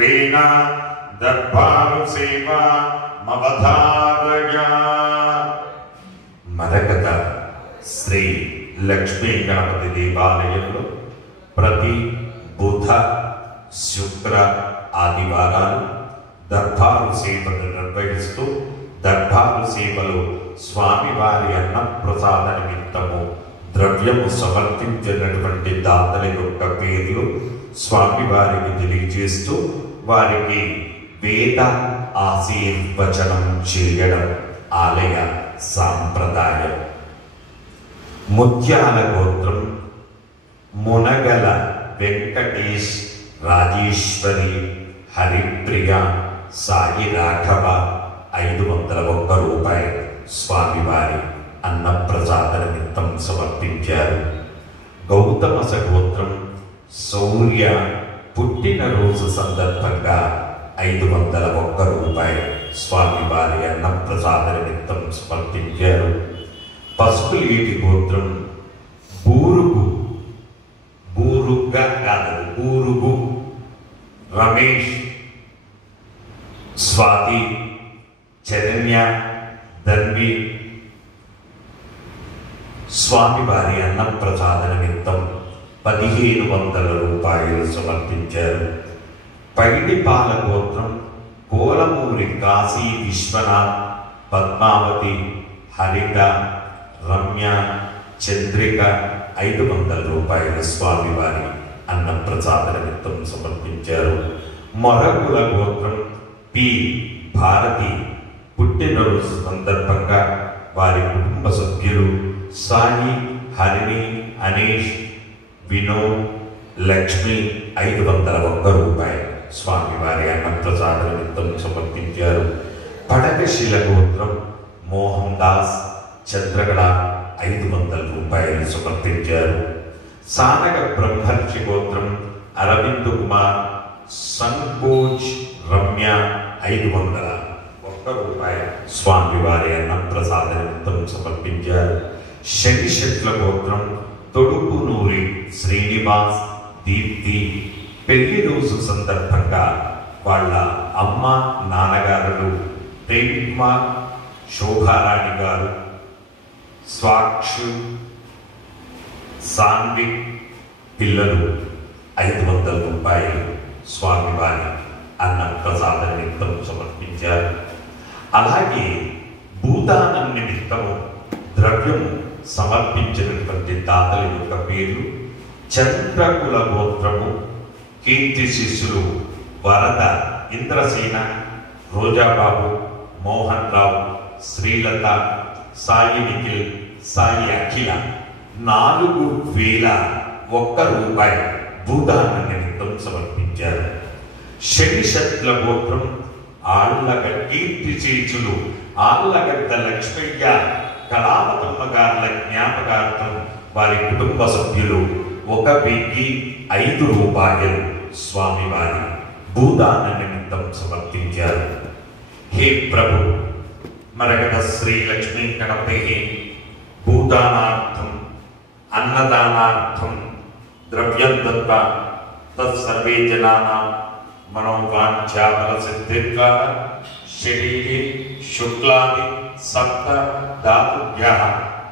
సర్వేణ దర్బారు సేవ మవధారయ. మరకత శ్రీ లక్ష్మీ గణపతి దేవాలయంలో ప్రతి బుధ, శుక్ర, ఆదివారాలు దర్బారు సేవలు నిర్వహిస్తూ దర్బారు సేవలో స్వామివారి అన్నప్రసాద నిమిత్తము ద్రవ్యము సమర్పించినటువంటి దాతల యొక్క పేర్లు స్వామివారికి తెలియజేస్తూ వారికి వేద ఆశీర్వచనం చేయడం ఆలయ సాంప్రదాయం. ముత్యాల గోత్రం మునగల వెంకటేష్, రాజేశ్వరి, హరిప్రియ, సాయి రాఘవ 501 రూపాయలు స్వామివారి అన్నప్రసాద నిమిత్తం సమర్పించారు. గౌతమస గోత్రం శౌర్య పుట్టినరోజు సందర్భంగా 501 రూపాయలు స్వామివారి అన్నప్రసాద నిమిత్తం సమర్పించారు. పసుపులేటి గోత్రం బూరుగు రమేష్, స్వాతి, చరణ్య, ధన్వి స్వామివారి అన్నప్రసాద నిమిత్తం 1500 రూపాయలు సమర్పించారు. పైడిపాల గోత్రం కోలమూరి కాశీ విశ్వనాథ్, పద్మావతి, హరిత, రమ్య, చంద్రిక 500 రూపాయలు స్వామివారి అన్నప్రసాద నిమిత్తం సమర్పించారు. మొరగుల గోత్రం పి భారతి పుట్టినరోజు సందర్భంగా వారి కుటుంబ సభ్యులు సాయి, హరిణి, అనీష్, వినోద్, లక్ష్మి 501 రూపాయలు స్వామివారి అన్నప్రసాద నిమిత్తం సమర్పించారు. పడకశిల గోత్రం మోహన్ దాస్, చంద్రగడ 500 రూపాయలు సమర్పించారు. సానగ బ్రహ్మర్షి గోత్రం అరవింద్ కుమార్, సంకోచ్, రమ్య 501 రూపాయలు స్వామివారి అన్నప్రసాద నిమిత్తం సమర్పించారు. శనిశెట్ల గోత్రం తొడుపునూరి శ్రీనివాస్, దీప్తి పెళ్లి రోజు సందర్భంగా వాళ్ళ అమ్మ, నాన్నగారులు ప్రేమ, శోభారాణి గారు, స్వాక్షు, సాన్వి పిల్లలు 500 రూపాయలు స్వామివారి అన్నప్రసాద నిమిత్తం సమర్పించారు. అలాగే భూదానం నిమిత్తము ద్రవ్యం సమర్పించినటువంటి దాతల యొక్క పేర్లు చంద్రకుల గోత్రము కీర్తి శిష్యులు వరద, ఇంద్రసేన, రోజాబాబు, మోహన్ రావు, శ్రీలత, సాయి నిఖిల్, సాయి అఖిల 4001 రూపాయలు భూదాన నిమిత్తం సమర్పించారు. శనిశట్ల గోత్రం ఆళ్ళగ కీర్తి చేచులు ఆళ్ళగడ్డ లక్ష్మయ్య, కళావతమ్మ గారుల జ్ఞాపకార్థం వారి కుటుంబ సభ్యులు 1005 రూపాయలు స్వామివారి భూదాన నిమిత్తం సమర్పించారు. హే ప్రభు, మరగడ శ్రీ లక్ష్మీ గణపతి భూదానార్థం, అన్నదానార్థం ద్రవ్యం దత్వా తత్సర్వే జనానాం మనోవాంఛాఫల సిద్ధిర్గా శరీరే శుక్లాది సప్త ధాతుభ్యః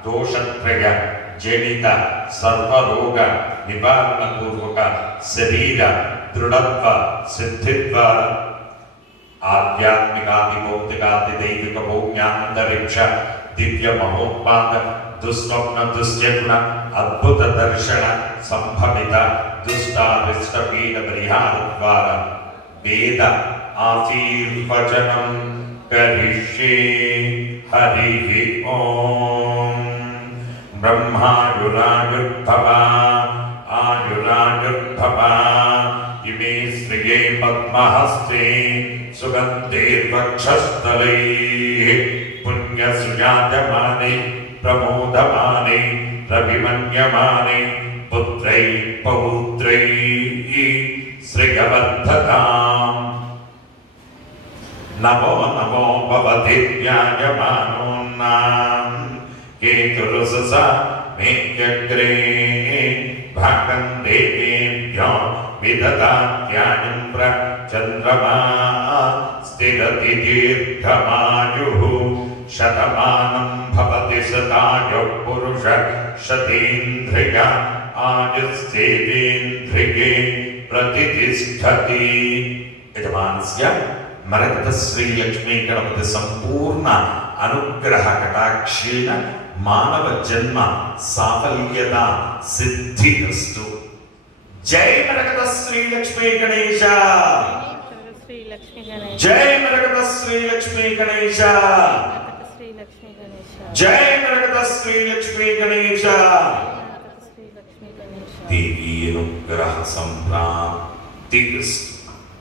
దోషత్రయ జనిత సర్వరోగ నివారణ పూర్వక శరీర దృఢత్వ సిద్ధిద్వార ఆధ్యాత్మికాది భౌతికాది దైవిక భౌమ్యాంతరిక్ష దివ్య మహోత్పాద దుస్వప్న దుశ్చగ్న అద్భుత దర్శన సంభవిత దుష్టారిష్ట పీడ పరిహార ద్వారా వేద ఆశీర్వచనం కరిష్యే. హరి ఓం. బ్రహ్మాయురాయుర్భవ ఆయురాయుర్భవ ఇమే శ్రియే పద్మహస్తే సుగంధైర్వక్షస్థలై పుణ్యసుజాయమానే ప్రమోదమానే రవిమన్యమానే పుత్రై పౌత్రై శ్రియవర్ధతాం. నమో నమో భవతిర్యాయమానోన్నాం కేతురుససా మేత్యగ్రే భాగం దేవేభ్యో విదదాత్యాయం ప్రచంద్రమా స్థిరతి దీర్ఘమాయుః శతమానం భవతి శతాయు పురుష శతేంద్రియ ఆయుస్తేంద్రియే ప్రతిష్టతి. యజమానస్య మరకత శ్రీ లక్ష్మీ గణపతి సంపూర్ణ అనుగ్రహ కటాక్షేణ మానవ జన్మ సాఫల్యత సిద్ధిరస్తు. జై మరకత శ్రీ లక్ష్మీ గణేశ, జై మరకత శ్రీ లక్ష్మీ గణేశ, జై మరకత శ్రీ లక్ష్మీ గణేశ. దేవీ అనుగ్రహ సంప్రాప్తిరస్తు.